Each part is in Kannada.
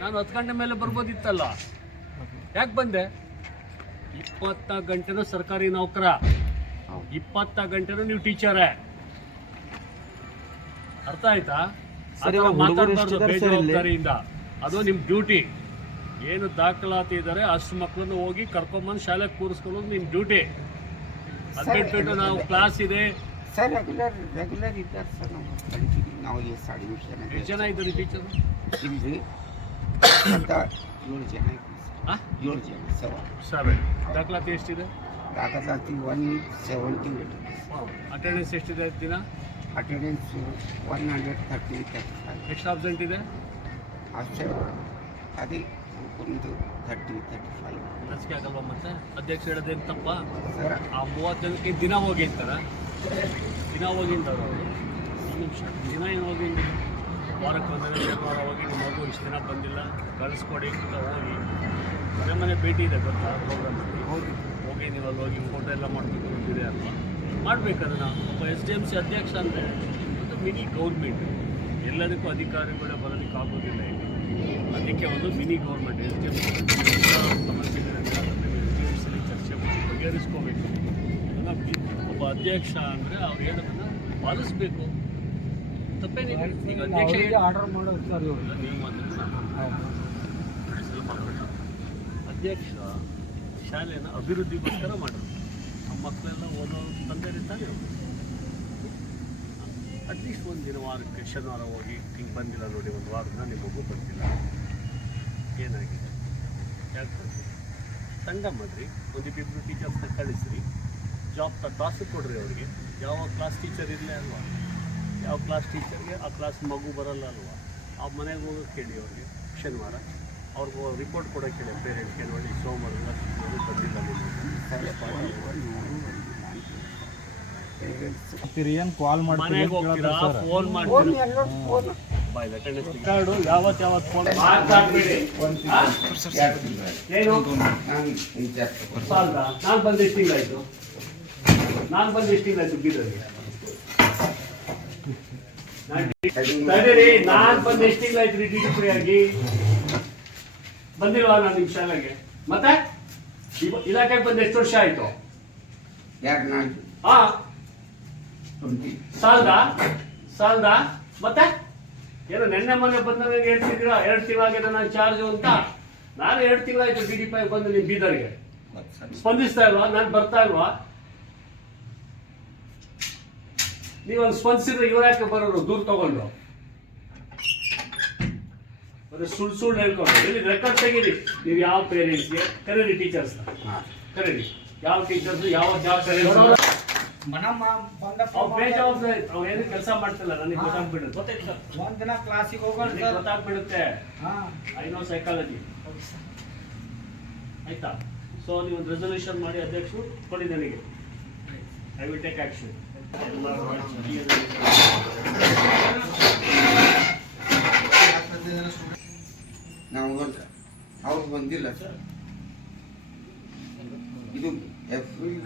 ನಾನು 10 ಗಂಟೆ ಮೇಲೆ ಬರ್ಬೋದಿತ್ತಲ್ಲ, ಯಾಕೆ ಬಂದೆ? 24 ಗಂಟೆನೂ ಸರ್ಕಾರಿ ನೌಕರ, 24 ಗಂಟೆನೂ ನೀವು ಟೀಚರೇ. ಅರ್ಥ ಆಯ್ತಾ? ಮಾತಾಡಬಾರ್ದು ಬೇಜವಾಬ್ದಾರಿಯಿಂದ. ಅದು ನಿಮ್ಮ ಡ್ಯೂಟಿ. ಏನು ದಾಖಲಾತಿ ಇದ್ದಾರೆ ಅಷ್ಟು ಮಕ್ಕಳನ್ನು ಹೋಗಿ ಕರ್ಕೊಂಬಂದು ಶಾಲೆಗೆ ಕೂರಿಸ್ಕೊಳ್ಳೋದು ನಿಮ್ಮ ಡ್ಯೂಟಿ. ಅದು ಬಿಟ್ಬಿಟ್ಟು ನಾವು ಕ್ಲಾಸ್ ಇದೆ ಸರ್ ರೆಗ್ಯುಲರ್ ಇದ್ದಾರೆ ಸರ್. ನಾವು ಎಷ್ಟು ಜನ ಇದ್ದಾರೆ ಟೀಚರ್? ಇಲ್ರಿ 7 ಜನ ಇದ್ದೀವಿ ಸರ್. 7 ದಾಖಲಾತಿ ಎಷ್ಟಿದೆ? ದಾಖಲಾತಿ 178. ಅಟೆಂಡೆನ್ಸ್ ಎಷ್ಟಿದೆ ದಿನ? ಅಟೆಂಡೆನ್ಸ್ 135. ಎಷ್ಟು ಆಬ್ಸೆಂಟ್ ಇದೆ? ಅಷ್ಟೇ, ಅದೇ ಒಂದು 30-35. ಲಸಿಕೆ ಆಗಲ್ವಾ? ಮತ್ತೆ ಅಧ್ಯಕ್ಷ ಹೇಳೋದೇನು ತಪ್ಪ? ಸರ್ ಆ 30 ಜನಕ್ಕೆ ದಿನ ಹೋಗಿರ್ತಾರ? ದಿನ ಹೋಗಿದ್ದವ್ರು ಅವರು. ನಿಮಿಷ ದಿನ ಏನು ಹೋಗಿದ್ದು? ವಾರಕ್ಕೆ ಒಂದಿನ 2 ವಾರ ಹೋಗಿ ನಿಮ್ಮ ಮಗು ಇಷ್ಟು ದಿನ ಬಂದಿಲ್ಲ ಕಳಿಸ್ಕೊಡಿ ಅಂತ ಹೋಗಿ ಮನೆ ಭೇಟಿ ಇದೆ ಗೊತ್ತಾ ಪ್ರೋಗ್ರಾಮಲ್ಲಿ? ಹೋಗಿ ನೀವು ಅಲ್ಲಿ ಹೋಗಿ ಫೋಟೋ ಎಲ್ಲ ಮಾಡಬೇಕು ಅಂತಿದೆ ಅಲ್ವಾ? ಮಾಡಬೇಕದನ್ನು. ಒಬ್ಬ SDMC ಅಧ್ಯಕ್ಷ ಅಂದರೆ ಒಂದು ಮಿನಿ ಗೌರ್ಮೆಂಟ್. ಎಲ್ಲದಕ್ಕೂ ಅಧಿಕಾರಿಗಳೇ ಬರೋದಕ್ಕೆ ಆಗೋದಿಲ್ಲ ಇಲ್ಲಿ. ಅದಕ್ಕೆ ಒಂದು ಮಿನಿ ಗೌರ್ಮೆಂಟ್ SDMC ಸಮಸ್ಯೆಗಳಿಂದ SDMCಲಿ ಚರ್ಚೆ ಮಾಡಿ ಬಗೆಹರಿಸ್ಕೋಬೇಕು. ಒಬ್ಬ ಅಧ್ಯಕ್ಷ ಅಂದರೆ ಅವ್ರು ಹೇಳೋದನ್ನು ಪಾಲಿಸ್ಬೇಕು. ತಪ್ಪೇನಿದೆ. ಈಗ ಅಧ್ಯಕ್ಷ ಆರ್ಡರ್ ಮಾಡೋದು ಸರ್ ಇವರು. ನೀವು ಅಧ್ಯಕ್ಷ ಶಾಲೆನ ಅಭಿವೃದ್ಧಿಗೋಸ್ಕರ ಮಾಡೋದು. ನಮ್ಮ ಮಕ್ಕಳೆಲ್ಲ ಓದೋ ತಂದೆ ಇರ್ತಾನೆ. ಅಟ್ಲೀಸ್ಟ್ ಒಂದು ದಿನ ವಾರಕ್ಕೆ ಶನಿವಾರ ಹೋಗಿ ಹಿಂಗೆ ಬಂದಿಲ್ಲ ನೋಡಿ, ಒಂದು ವಾರದಿಂದ ನಿಮ್ಮ ಮಗು ಬಂದಿಲ್ಲ, ಏನಾಗಿದೆ, ಯಾಕೆ ಬಂದಿಲ್ಲ ತಂಡ ಮಾಡಿರಿ. ಒಂದಿಬ್ಬರು ಟೀಚರ್ಸ್ನ ಕಳಿಸ್ರಿ, ಜಾಬ್ ತಾಸು ಕೊಡ್ರಿ ಅವ್ರಿಗೆ. ಯಾವ ಕ್ಲಾಸ್ ಟೀಚರ್ ಇರಲೇ ಅಲ್ವಾ? ಯಾವ ಕ್ಲಾಸ್ ಟೀಚರ್ಗೆ ಆ ಕ್ಲಾಸ್ ಮಗು ಬರಲ್ಲ ಅಲ್ವಾ? ಆ ಮನೆಗೆ ಹೋಗೋಕೆ ಕೇಳಿ ಅವ್ರಿಗೆ ಶನಿವಾರ. ಅವ್ರಿಗೂ ರಿಪೋರ್ಟ್ ಕೊಡೋಕೆ ಹೇಳಿ ಪೇರೆಂಟ್ಸ್ಗೆ, ನೋಡಿ ಸೋಮವಾರ ಬಂದಿಲ್ಲ ಏನು ಕಾಲ್ ಮಾಡಿ ಮನೆಗೆ ಹೋಗ್ತೀರಾ, ಫೋನ್ ಮಾಡ್ತೀರಾ, ಕಾರ್ಡು ಯಾವತ್ತು ಫೋನ್ ಮಾತಾಡ್ಬೇಡಿ. ಏನು ನಾನು ಬಂದು ಎಷ್ಟು ತಿಂಗಳಾಯ್ತು? ಬೀದರ್ಗೆ ತಡೀರಿ. ನಾನು ಬಂದು ಎಷ್ಟು ತಿಂಗಳಾಯ್ತು ರೀ ಡ್ಯೂಟಿ ಆಗಿ? ಬಂದಿಲ್ವಾ ನಾನು ನಿಮ್ಮ ಶಾಲೆಗೆ? ಮತ್ತೆ ಇಲಾಖೆಗೆ ಬಂದು ಎಷ್ಟು ವರ್ಷ ಆಯ್ತು? ಹಾ, ಸಾಲ್ದ ಮತ್ತೆ ಏನೋ ನೆನ್ನೆ ಮೊನ್ನೆ ಬಂದಾಗ ಹೇಳ್ತಿದ್ದೀರಾ 2 ತಿಂಗಳಾಗಿದೆ ನಾನು ಚಾರ್ಜು ಅಂತ. ನಾನು 2 ತಿಂಗಳಾಯ್ತು DDP ಬಂದು ನಿಮ್ಮ ಬೀದರ್ಗೆ. ಸ್ಪಂದಿಸ್ತಾ ಇಲ್ವಾ? ನಾನು ಬರ್ತಾ ಇಲ್ವಾ? ನೀವೊಂದು ಸ್ಪಂದಿಸಿದ್ರೆ ಇವ್ರು ಯಾಕೆ ಬರೋರು ದೂರ ತಗೊಂಡು? ಮತ್ತೆ ಸುಳ್ಳು ಹೇಳ್ಕೊಂಡು ಇಲ್ಲಿ ರೆಕಾರ್ಡ್ ತೆಗೀರಿ. ನೀವು ಯಾವ ಪೇರೆಂಟ್ಸ್ಗೆ ಕರೀರಿ, ಟೀಚರ್ಸ್ನ ಕರೀರಿ. ಯಾವ ಟೀಚರ್ಸ್ ಯಾವ ಬೇಜವಾಬ್ದಾರಿ ಅವ್ರು ಏನು ಕೆಲಸ ಮಾಡ್ತಿಲ್ಲ, ನನಗೆ ಗೊತ್ತಾಗ್ಬಿಡುತ್ತೆ. ಒಂದಿನ ಕ್ಲಾಸಿಗೆ ಹೋಗೋದು ಗೊತ್ತಾಗ್ಬಿಡುತ್ತೆ. I know psychology. ಆಯ್ತಾ? ಸೊ ನೀವು ಒಂದು ರೆಸಲ್ಯೂಷನ್ ಮಾಡಿ ಅಧ್ಯಕ್ಷರು ಕೊಡಿ ನನಗೆ. I will take action. ನಾವು ಅವ್ರು ಬಂದಿಲ್ಲ ಸರ್. ಇದು ಏಪ್ರಿಲ್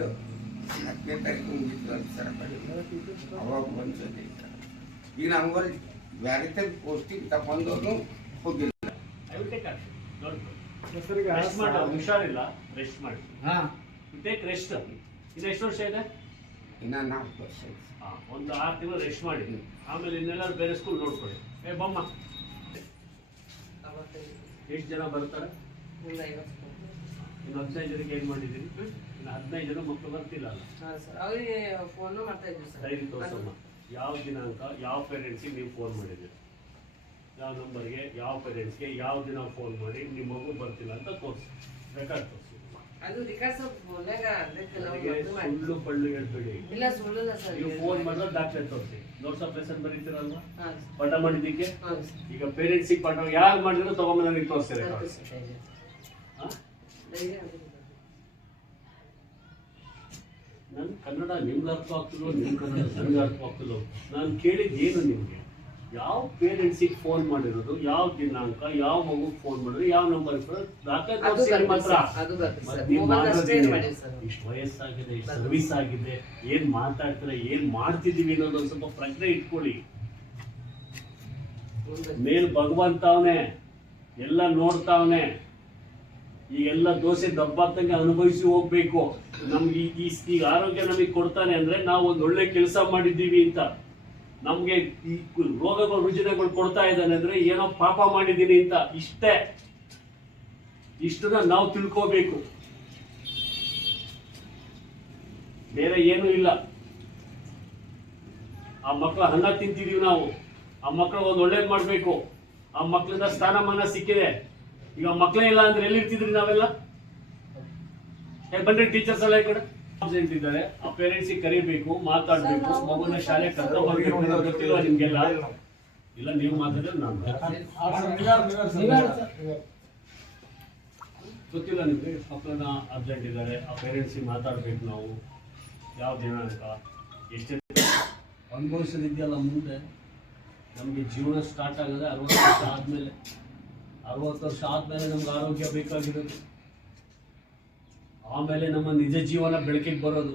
4ನೇ ತಾರೀಕು ಮುಗಿತು ಸರ್. ಅವಾಗ ಬಂದ್ಸತಿ ಈಗ ನಮ್ಗೆ ಬೇರೆ ಪೋಸ್ಟಿಂಗ್ ತಗೊಂಡವ್ರು ಹೋಗಿಲ್ಲ. ಹುಷಾರಿಲ್ಲ, ರೆಸ್ಟ್ ಮಾಡಿ. Take rest. ಇನ್ನು ಎಷ್ಟು ವರ್ಷ ಇದೆ? ಇನ್ನ 4 ವರ್ಷ. ಒಂದು 6 ತಿಂಗಳು ರೆಸ್ಟ್ ಮಾಡಿ. ಆಮೇಲೆ ಇನ್ನೆಲ್ಲರೂ ಬೇರೆ ಸ್ಕೂಲ್ ನೋಡ್ಕೊಳ್ಳಿ. ಬಮ್ಮ, ಎಷ್ಟು ಜನ ಬರ್ತಾರೆ? ಇನ್ನು 15 ಜನಕ್ಕೆ ಏನು ಮಾಡಿದ್ದೀರಿ? ಇನ್ನು 15 ಜನ ಮಕ್ಕಳು ಬರ್ತಿಲ್ಲ ಅಲ್ಲ? ಡೈರಿ ತೋರಿಸಮ್ಮ. ಯಾವ ದಿನಾಂಕ, ಯಾವ ಪೇರೆಂಟ್ಸಿಗೆ ನೀವು ಫೋನ್ ಮಾಡಿದ್ದೀರಿ, ಯಾವ ನಂಬರ್ಗೆ, ಯಾವ ಪೇರೆಂಟ್ಸ್ಗೆ ಯಾವ ದಿನ ಫೋನ್ ಮಾಡಿ ನಿಮ್ಮ ಮಗು ಬರ್ತಿಲ್ಲ ಅಂತ ತೋರಿಸಿ, ರೆಕಾರ್ಡ್ ತೋರಿಸಿ. ಸುಳ್ಳು ಪಳ್ಳು ಹೇಳ್ಬೇಡಿ. ನೀವು ಫೋನ್ ಮಾಡಿದ್ರೆ ದಾಖಲೆ ತೋರಿಸಿ. ನೋಟ್ಸ್ ಆಫ್ ಲೆಸನ್ ಬರೀತೀರಲ್ವಾ ಪಾಠ ಮಾಡಿದ್ದಕ್ಕೆ? ಈಗ ಪೇರೆಂಟ್ಸಿಗೆ ಪಾಠ ಯಾರು ಮಾಡಿದ್ರು ತಗೊಂಬಂದು ನನಗೆ ತೋರಿಸ್ತಾರೆ. ನನ್ನ ಕನ್ನಡ ನಿಮ್ಗೆ ಅರ್ಥ ಆಗ್ತದೋ, ನಿಮ್ಮ ಕನ್ನಡ ನನಗೆ ಅರ್ಥ ಆಗ್ತದೋ? ನಾನು ಕೇಳಿದ್ದು ಏನು ನಿಮಗೆ? ಯಾವ ಪೇರೆಂಟ್ಸಿಗೆ ಫೋನ್ ಮಾಡಿರೋದು, ಯಾವ ದಿನಾಂಕ, ಯಾವ ಮಗುಗೆ ಫೋನ್ ಮಾಡಿದ್ರು, ಯಾವ ನಂಬರ್ ದಾಖಲೆ ತೋರಿಸಿ. ಇಷ್ಟು ವಯಸ್ಸಾಗಿದೆ, ಇಷ್ಟು ಸರ್ವಿಸ್ ಆಗಿದೆ, ಏನ್ ಮಾತಾಡ್ತಾರೆ, ಏನ್ ಮಾಡ್ತಿದೀವಿ ಅನ್ನೋದು ಒಂದು ಸ್ವಲ್ಪ ಪ್ರಜ್ಞೆ ಇಟ್ಕೊಳ್ಳಿ. ಮೇಲ್ ಭಗವಂತ ಅವನೇ, ಎಲ್ಲ ನೋಡ್ತಾವನೆ. ಈಗೆಲ್ಲ ದೋಸೆ ದಬ್ಬಾಗ್ತಂಗೆ ಅನುಭವಿಸಿ ಹೋಗ್ಬೇಕು. ನಮ್ಗೆ ಈಗ ಆರೋಗ್ಯ ನಮಗೆ ಕೊಡ್ತಾನೆ ಅಂದ್ರೆ ನಾವು ಒಂದು ಒಳ್ಳೆ ಕೆಲಸ ಮಾಡಿದ್ದೀವಿ ಅಂತ. ನಮ್ಗೆ ಈ ರೋಗಗಳು ರುಜಿನಗಳು ಕೊಡ್ತಾ ಇದ್ದಾನೆ ಅಂದ್ರೆ ಏನೋ ಪಾಪ ಮಾಡಿದ್ದೀನಿ ಅಂತ. ಇಷ್ಟನ್ನ ನಾವು ತಿಳ್ಕೋಬೇಕು, ಬೇರೆ ಏನೂ ಇಲ್ಲ. ಆ ಮಕ್ಕಳ ಅನ್ನ ತಿಂತಿದೀವಿ ನಾವು, ಆ ಮಕ್ಕಳು ಒಂದು ಒಳ್ಳೇದು ಮಾಡಬೇಕು. ಆ ಮಕ್ಕಳಿಂದ ಸ್ಥಾನಮಾನ ಸಿಕ್ಕಿದೆ. ಈಗ ಮಕ್ಕಳೇ ಇಲ್ಲ ಅಂದ್ರೆ ಎಲ್ಲಿರ್ತಿದ್ರಿ ನಾವೆಲ್ಲ? ಬನ್ರಿ ಟೀಚರ್ಸ್ ಎಲ್ಲ ಈ ಕಡೆ ಅಬ್ಸೆಂಟ್ ಇದ್ದಾರೆ. ಆ ಪೇರೆಂಟ್ಸಿಗೆ ಕರಿಬೇಕು, ಮಾತಾಡ್ಬೇಕು, ಮಗುನ ಶಾಲೆ ಕರ್ಕೊಂಡು ಬರ್ಬೇಕು. ಗೊತ್ತಿಲ್ವಾ ನಿಮ್ಗೆಲ್ಲ? ಇಲ್ಲ ನೀವು ಮಾತಾಡಿದ್ರೆ ನಾನು ಗೊತ್ತಿಲ್ಲ ನಿಮ್ಗೆ. ಮಕ್ಕಳನ್ನ ಅಬ್ಸೆಂಟ್ ಇದ್ದಾರೆ, ಆ ಪೇರೆಂಟ್ಸಿಗೆ ಮಾತಾಡ್ಬೇಕು ನಾವು. ಯಾವ ದಿನಾಂಕ ಎಷ್ಟೇ ಅನುಭವಿಸೋದಿದೆಯಲ್ಲ, ಮುಂದೆ ನಮಗೆ ಜೀವನ ಸ್ಟಾರ್ಟ್ ಆಗೋದೆ 60 ವರ್ಷ ಆದಮೇಲೆ. 60 ವರ್ಷ ಆದಮೇಲೆ ನಮ್ಗೆ ಆರೋಗ್ಯ ಬೇಕಾಗಿರೋದು. ಆಮೇಲೆ ನಮ್ಮ ನಿಜ ಜೀವನ ಬೆಳಕಿಗೆ ಬರೋದು.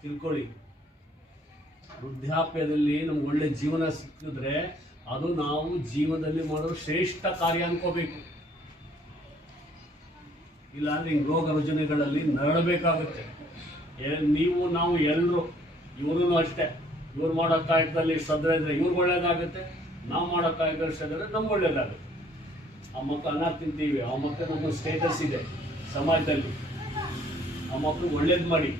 ತಿಳ್ಕೊಳ್ಳಿ, ವೃದ್ಧಾಪ್ಯದಲ್ಲಿ ನಮ್ಗೆ ಒಳ್ಳೆ ಜೀವನ ಸಿಕ್ಕಿದ್ರೆ ಅದು ನಾವು ಜೀವನದಲ್ಲಿ ಮಾಡೋ ಶ್ರೇಷ್ಠ ಕಾರ್ಯ ಅನ್ಕೋಬೇಕು. ಇಲ್ಲಾಂದ್ರೆ ಹಿಂಗೆ ರೋಗ ರುಜಿನಗಳಲ್ಲಿ ನರಳಬೇಕಾಗುತ್ತೆ. ನೀವು ನಾವು ಎಲ್ಲರೂ, ಇವ್ರೂ ಅಷ್ಟೇ. ಇವ್ರು ಮಾಡೋ ಕಾಯಕದಲ್ಲಿ ಶ್ರದ್ಧೆ ಇದ್ರೆ ಇವ್ರಿಗೆ ಒಳ್ಳೇದಾಗುತ್ತೆ, ನಾವು ಮಾಡೋ ಕಾಯಕದಲ್ಲಿ ಶ್ರದ್ಧೆ ಇದ್ರೆ ನಮ್ಗೆ ಒಳ್ಳೇದಾಗುತ್ತೆ. ಆ ಮಕ್ಕಳು ಅನ್ನ ತಿಂತೀವಿ, ಆ ಮಕ್ಕಳು ನಮ್ಮ ಸ್ಟೇಟಸ್ ಇದೆ ಸಮಾಜದಲ್ಲಿ. ಆ ಮಕ್ಕಳು ಒಳ್ಳೇದು ಮಾಡಿ.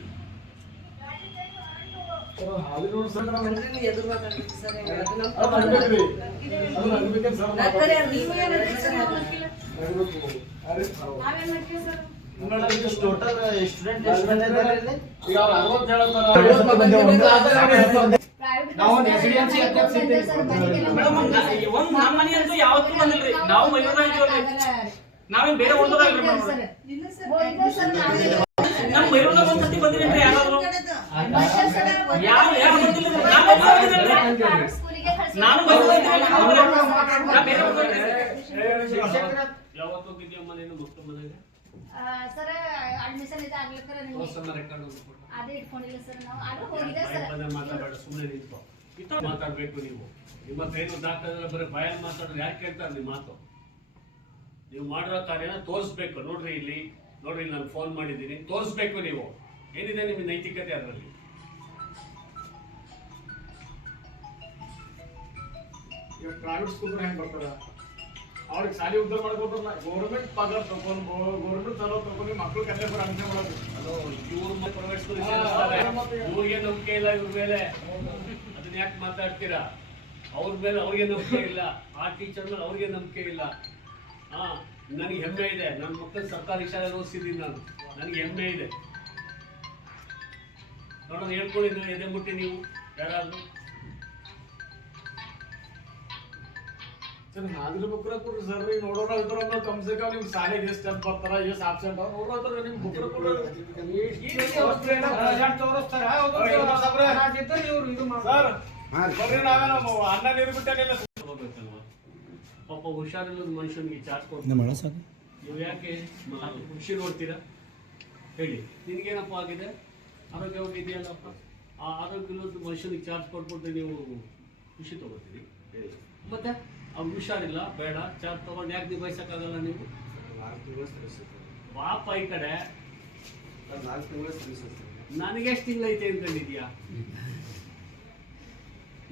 ನಾವೇನ್ ಬೇರೆ ಓದೋದಾಗ್ರಿ ನಮ್ಮ ಮೈರೂರ್ದಾಗ ಒಂದ್ ಸತಿ ಬಂದ್ರಿ ಅಂದ್ರೆ ಯಾರಾದ್ರು ಯಾರು ಬಂದಿಲ್ಲ. ನಾನು ಯಾವತ್ತು ಹೋಗಿದ್ಯಮ್ಮ ನೀನು ಮಕ್ಕಳ ಮನೆಗೆ? ಸರ್ ಅಡ್ಮಿಷನ್ ಇದೆ ಆಗ್ಲಿಕ್ಕೆ ಅದೇ ಇಟ್ಕೊಂಡಿಲ್ಲ ಸರ್. ನಾವು ಆದ್ರೂ ಹೋಗಿದೆ ಸರ್. ಮಾತಾಡ, ಸುಮ್ಮನೆ ನಿಂತ್ಕೊ. ಮಾತಾಡ್ಬೇಕು ನೀವು. ನಿಮ್ಮ ಕೈನು ಡಾಕ್ಟರ್ ಬರೀ ಬಾಯಲ್ಲಿ ಮಾತಾಡಿದ್ರೆ ಯಾಕೆ ಕೇಳ್ತಾರೆ ನಿಮ್ಮ ಮಾತು? ನೀವು ಮಾಡಿರೋ ಕಾರ್ಯನ ತೋರಿಸ್ಬೇಕು. ನೋಡ್ರಿ ಇಲ್ಲಿ ನಾನು ಫೋನ್ ಮಾಡಿದ್ದೀನಿ, ತೋರಿಸ್ಬೇಕು ನೀವು. ಏನಿದೆ ನಿಮ್ಮ ನೈತಿಕತೆ ಅದರಲ್ಲಿ? ಈಗ ಪ್ರೈವೇಟ್ ಸ್ಕೂಲ್ ಹೆಂಗ್ ಬರ್ತಾರ? ಅವ್ರಿಗೆ ಶಾಲೆ ಉದ್ಧಾರ ಮಾಡ್ಕೊತಾರಲ್ಲ. ಗೌರ್ಮೆಂಟ್ ಪಗಾರ ತಗೊಂಡು ಗೌರ್ಮೆಂಟ್ ಚಲೋ ತಗೊಂಡು ಮಕ್ಳು ಕತೆ ಬರ ಅಂಶ ಮಾಡೋದು. ಅದು ಇವ್ರ ಪ್ರೈವೇಟ್ ಸ್ಕೂಲ್ ಇವ್ರಿಗೆ ನಂಬಿಕೆ ಇಲ್ಲ ಇವ್ರ ಮೇಲೆ. ಅದನ್ನ ಯಾಕೆ ಮಾತಾಡ್ತೀರಾ? ಅವ್ರ ಮೇಲೆ ಅವ್ರಿಗೆ ನಂಬಿಕೆ ಇಲ್ಲ, ಆ ಟೀಚರ್ ಮೇಲೆ ಅವ್ರಿಗೆ ನಂಬಿಕೆ ಇಲ್ಲ. ನನಗೆ ಹೆಮ್ಮೆ ಇದೆ, ನನ್ನ ಮಕ್ಕಳು ಸರ್ಕಾರಿ ಶಾಲೆ ಓದಿಸಿದ್ದೀನಿ ನಾನು. ನನಗೆ ಹೆಮ್ಮೆ ಇದೆ. ನೋಡೋಣ, ಹೇಳ್ಕೊಳ್ಳಿ ನೀವು ಎದೆ ಮುಟ್ಟಿ ನೀವು ಯಾರಾದ್ರು. ಹಾದಿನ ಬುಕ್ರ ಕೊಡ್ರಿ ಸರ್. ನೋಡೋಣ ಇದ್ರ ಕಮ್ಸೆ ಕಮ್ ನಿಮ್ ಶಾಲೆಗೆ ಎಷ್ಟು ಜನ ಬರ್ತಾರ, ಎಷ್ಟು ಆಬ್ಸೆಂಟ್ ನೋಡ್ರ ನಿಮ್ ಬುಕ್ರ ಕೊಡ್ರಿ. ಅನ್ನ ನೀರು ಬಿಟ್ಟೇನಿಲ್ಲ. ಪಾಪ ಹುಷಾರಿಲ್ಲದ ಮನುಷ್ಯನಿಗೆ ಚಾರ್ಜ್ ಕೊಡ್ತೀವಿ. ನೀವು ಯಾಕೆ ಖುಷಿ ನೋಡ್ತೀರಾ ಹೇಳಿ? ನಿನ್ಗೇನಪ್ಪ ಆಗಿದೆ? ಆರೋಗ್ಯವಾಗಿದೆಯಲ್ಲಪ್ಪ. ಆ ಆರೋಗ್ಯದ ಮನುಷ್ಯನಿಗೆ ಚಾರ್ಜ್ ಕೊಟ್ಬಿಟ್ಟು ನೀವು ಖುಷಿ ತಗೋತೀರಿ. ಮತ್ತೆ ಅವ್ನು ಹುಷಾರಿಲ್ಲ, ಬೇಡ ಚಾರ್ಜ್ ತಗೊಂಡು ಯಾಕೆ ನಿಭಾಯಿಸಕ್ಕಾಗಲ್ಲ ನೀವು? ಪಾಪ ಈ ಕಡೆ ನನಗೆಷ್ಟು ತಿಂಗಳೈತೆ ಅನ್ಕೊಂಡಿದ್ಯಾ?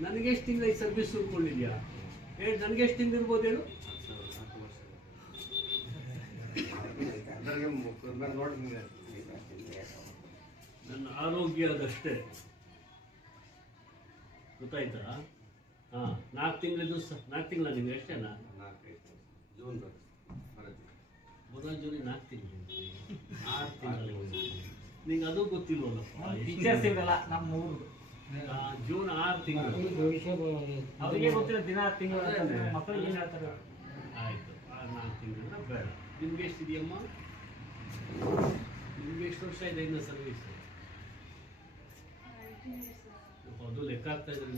ನನಗೆಷ್ಟು ತಿಂಗಳೈತೆ ಸರ್ವಿಸ್ ಉಳ್ಕೊಂಡಿದ್ಯಾ? ನನಗೆಷ್ಟು ತಿಂಗಳು ಇರ್ಬೋದು ಹೇಳು? ನನ್ನ ಆರೋಗ್ಯ ಅದಷ್ಟೇ, ಗೊತ್ತಾಯ್ತಾ? 4 ತಿಂಗಳಿದ್ದು 4 ತಿಂಗಳ ನಿಮ್ಗೆ ಎಷ್ಟೇನಾ? ಮೊದಲ ಜೂನ್ 4 ತಿಂಗಳು 6 ತಿಂಗಳು ನಿಂಗೆ ಅದು ಗೊತ್ತಿಲ್ವಲ್ಲಪ್ಪ. ಟೀಚರ್ಸ್ ಇರಲ್ಲ ನಮ್ಮ ಊರು. ಜೂನ್ 6 ತಿಂಗಳು ಅವ್ರಿಗೆ ಗೊತ್ತಿಲ್ಲ ದಿನ ತಿಂಗಳು ಮಕ್ಕಳು ಏನ್ ಹೇಳ್ತಾರೆ. ಆಯ್ತು, 4 ತಿಂಗಳ ಬೇಡ. ನಿಮ್ಗೆ ಎಷ್ಟಿದೆಯಮ್ಮ? ನಿಮ್ಗೆ ಎಷ್ಟು ವರ್ಷ ಇದೆ ಇನ್ನು ಸರ್ವಿಸ್? ಅದು ಲೆಕ್ಕ ಆಗ್ತಾ ಇದ್ರೆ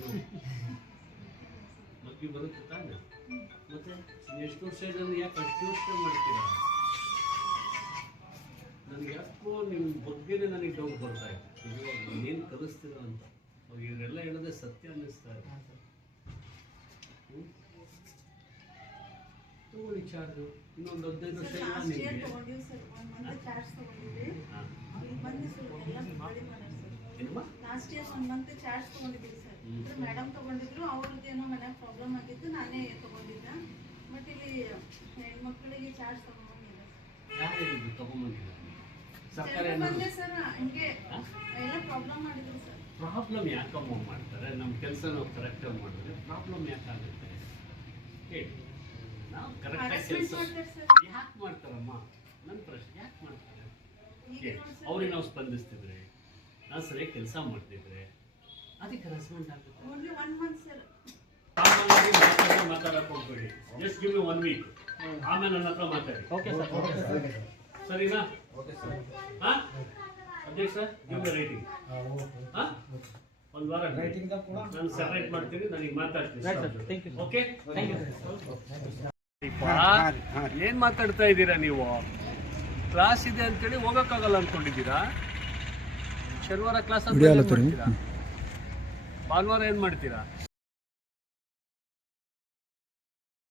ಮಕ್ಕಳು ಬರುತ್ತೆ ತಾನೆ. ಮತ್ತೆ ಎಷ್ಟು ವರ್ಷ ಇದೆ ಯಾಕೆ ಅಷ್ಟು ಯೋಚನೆ ಮಾಡ್ತೀರಾ? ನನಗೆ ಯಾಕೋ ನಿಮ್ಮ ಬಗ್ಗೆನೇ ನನಗೆ ಡೌಟ್ ಬರ್ತಾ ಇದೆ. ಇನ್ನೇನು ಕಲಿಸ್ತೀರ ಅಂತ ಇವರೆಲ್ಲ ಹೇಳೋದೇ ಸತ್ಯ ಅನ್ನಿಸ್ತಾ ಇದೆ. ತಗೊಳ್ಳಿ ಚಾರ್ಜು ಇನ್ನೊಂದು 15 ವರ್ಷ ಇಲ್ಲ ಲಾಸ್ಟ್ ಇಯರ್ ನಿಮಗೆ. ತಗೊಂಡಿವಿ ಸರ್ 1 ಮಂತ್ ಚಾರ್ಜ್ ತಗೊಂಡಿವಿ ಹಾ. ಈಗ ಬಂದು ಸರ್ ಎಲ್ಲ ಗಾಡಿ ಮಾಡೋದು ಸರ್ ಏನಮ್ಮ? ಲಾಸ್ಟ್ ಇಯರ್ 1 ಮಂತ್ ಚಾರ್ಜ್ ತಗೊಂಡಿದ್ದೀವಿ ಸರ್ ಇದ್ರ ಮೇಡಮ್ ತಗೊಂಡಿದ್ರು ಅವ್ರದ್ದೇನೋ ಮನ್ಯಾಗ ಪ್ರಾಬ್ಲಮ್ ಆಗಿತ್ತು ನಾನೇ ತಗೊಂಡಿದ್ದೆ ಬಟ್ ಇಲ್ಲಿ ಹೆಣ್ಮಕ್ಳಿಗೆ ಚಾರ್ಜ್ ತಗೊಂಡಿಲ್ಲ ಯಾರು ಹೇಳಿದ್ದು ತಗೊಂಬಂದಿಲ್ಲ? ಸರ್ಕಾರ ಏನು ಬಂದೆ ಸರ್ ಹಿಂಗೆ ಎಲ್ಲ ಪ್ರಾಬ್ಲಮ್ ಮಾಡಿದ್ರು ಸರ್ ಪ್ರಾಬ್ಲಮ್ ಯಾಕಮ್ಮ ಮಾಡ್ತಾರೆ? ನಮ್ಮ ಕೆಲಸ ನಾವು ಕರೆಕ್ಟಾಗಿ ಮಾಡಿದ್ರೆ ಪ್ರಾಬ್ಲಮ್ ಯಾಕಾಗುತ್ತೆ ಹೇಳಿ. ನಾವು ಕರೆಕ್ಟಾಗಿ ಹರಾಸ್ಮೆಂಟ್ ಕೆಲಸ ಮಾಡ್ತಾರೆ ಸರ್ ಯಾಕೆ ಮಾಡ್ತಾರಮ್ಮ? ನನ್ನ ಪ್ರಶ್ನೆ ಯಾಕೆ ಮಾಡ್ತಾರೆ ಈಗ ಹೇಳಿ. ನೋಡಿ ಸರ್ ಅವ್ರಿಗೆ ನಾವು ಸ್ಪಂದಿಸ್ತಿದ್ರೆ ನಾವು ಸರಿಯಾಗಿ ಕೆಲಸ ಮಾಡ್ತಿದ್ರೆ ಅದಕ್ಕೆ ಹರಾಸ್ಮೆಂಟ್ ಆಗುತ್ತೆ. ಓನ್ಲಿ 1 ಮಂತ್ ಸರ್ ಸಾಮಾನ್ಯವಾಗಿ ಮಾತಾಡಕ್ಕೆ ಹೋಗ್ಬೇಡಿ. ಜಸ್ಟ್ ಗಿವ್ ಮಿ 1 ವೀಕ್, ಆಮೇಲೆ ನನ್ನ ಹತ್ರ ಮಾತಾಡಿ. Okay sir. ಸರಿನಾ? ಹಾ ಅಧ್ಯಕ್ಷ ಗಿವ್ ಮಿ ರೈಟಿಂಗ್. ಹಾ ಒಂದು ವಾರ ನಾನು ಸೆಪರೇಟ್ ಮಾಡ್ತೀನಿ, ನನಗೆ ಮಾತಾಡ್ತೀನಿ. Thank you, sir. Okay thank you ಏನ್ ಮಾತಾಡ್ತಾ ಇದ್ದೀರಾ ನೀವು? ಕ್ಲಾಸ್ ಇದೆ ಅಂತೇಳಿ ಹೋಗಕ್ಕಾಗಲ್ಲ ಅನ್ಕೊಂಡಿದ್ದೀರಾ? ಶನಿವಾರ ಕ್ಲಾಸ್ ಭಾನುವಾರ ಏನ್ ಮಾಡ್ತೀರಾ?